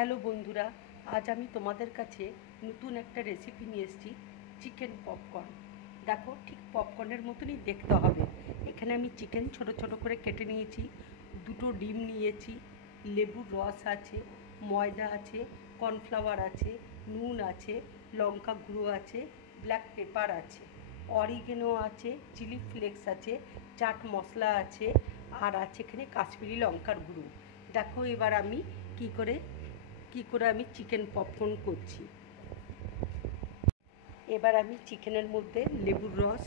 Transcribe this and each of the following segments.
Hello বন্ধুরা, আজ আমি তোমাদের কাছে নতুন একটা রেসিপি নিয়ে এসেছি, চিকেন পপকর্ন। দেখো, ঠিক পপকর্নের মতনই দেখতে হবে। এখানে আমি চিকেন ছোট ছোট করে কেটে নিয়েছি, দুটো ডিম নিয়েছি, লেবুর রস আছে, ময়দা আছে, কর্নফ্লাওয়ার আছে, নুন আছে, লঙ্কা গুঁড়ো আছে, ব্ল্যাক পেপার আছে, অরিগেনো আছে, চিলি ফ্লেক্স আছে, চাট মশলা আছে, আর আছে এখানে কাশ্মীরি লঙ্কার গুঁড়ো। দেখো এবার আমি কি করে আমি চিকেন পপকর্ন করছি। এবার আমি চিকেনের মধ্যে লেবুর রস,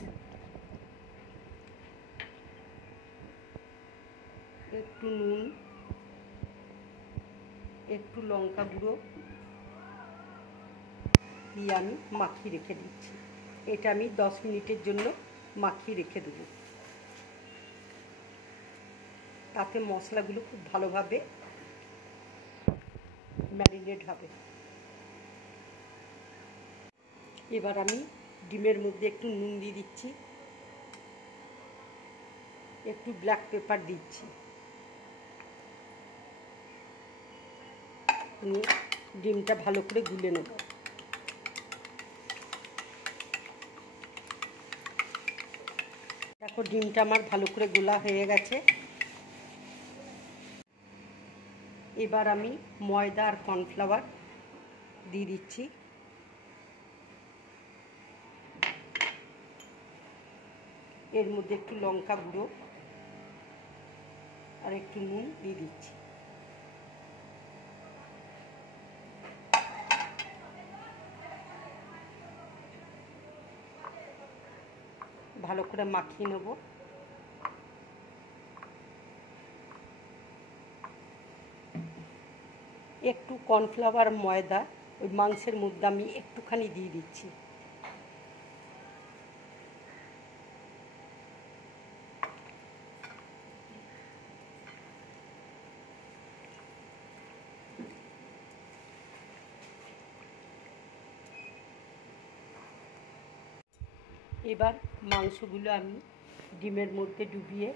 একটু নুন, একটু লঙ্কা গুঁড়ো দিয়ে আমি মাখিয়ে রেখে দিচ্ছি। এটা আমি 10 মিনিটের জন্য মাখিয়ে রেখে দেবো। তাতে মশলাগুলো খুব ভালোভাবে ম্যারিনেট হবে। এবার আমি ডিমের মধ্যে একটু নুন দিয়ে দিচ্ছি, একটু ব্ল্যাক পেপার দিচ্ছি, নিয়ে ডিমটা ভালো করে গুলে নেব। দেখো ডিমটা আমার ভালো করে গোলা হয়ে গেছে। এবার আমি ময়দা আর কর্নফ্লাওয়ার দিয়ে দিচ্ছি, এর মধ্যে একটু লঙ্কা গুঁড়ো আর একটু নুন দিয়ে দিচ্ছি। ভালো করে মাখিয়ে নেব। একটু কর্নফ্লাওয়ার ময়দা ওই মাংসের মধ্যে আমি একটুখানি দিয়ে দিচ্ছি। এবার মাংসগুলো আমি ডিমের মধ্যে ডুবিয়ে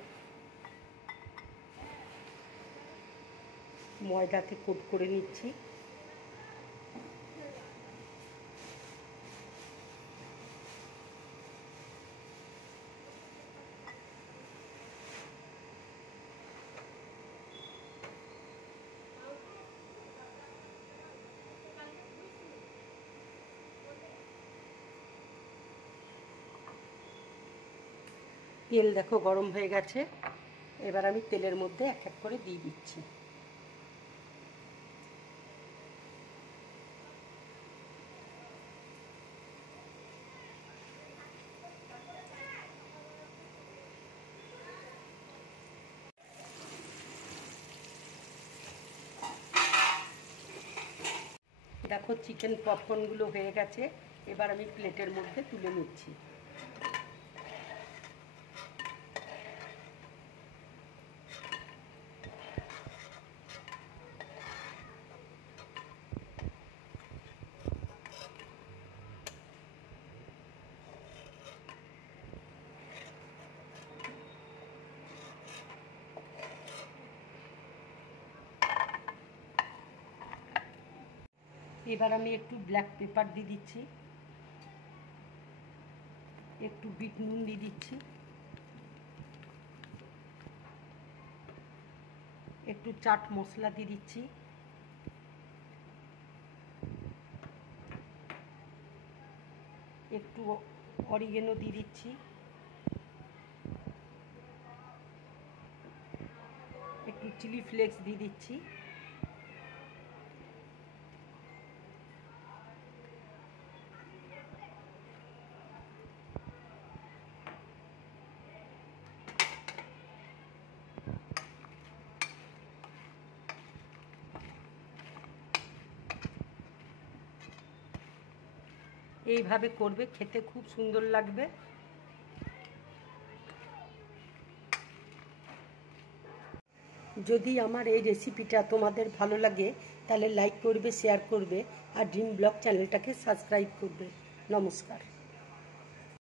ময়দাতে কোট করে নিচ্ছি। তেল দেখো গরম হয়ে গেছে। এবার আমি তেলের মধ্যে এক এক করে দিয়ে দিচ্ছি। দেখো চিকেন পপকর্নগুলো হয়ে গেছে। এবার আমি প্লেটের মধ্যে তুলে নিচ্ছি। এবার আমি একটু ব্ল্যাক পেপার দিয়ে দিচ্ছি, একটু বিট নুন দিয়ে দিচ্ছি, একটু চাট মশলা দিয়ে দিচ্ছি, একটু অরিগেনো দিয়ে দিচ্ছি, একটু চিলি ফ্লেক্স দিয়ে দিচ্ছি। এইভাবে করবে, খেতে খুব সুন্দর লাগবে। যদি আমার এই রেসিপিটা তোমাদের ভালো লাগে তাহলে লাইক করবে, শেয়ার করবে আর ড্রিম ব্লগ চ্যানেলটাকে সাবস্ক্রাইব করবে। নমস্কার।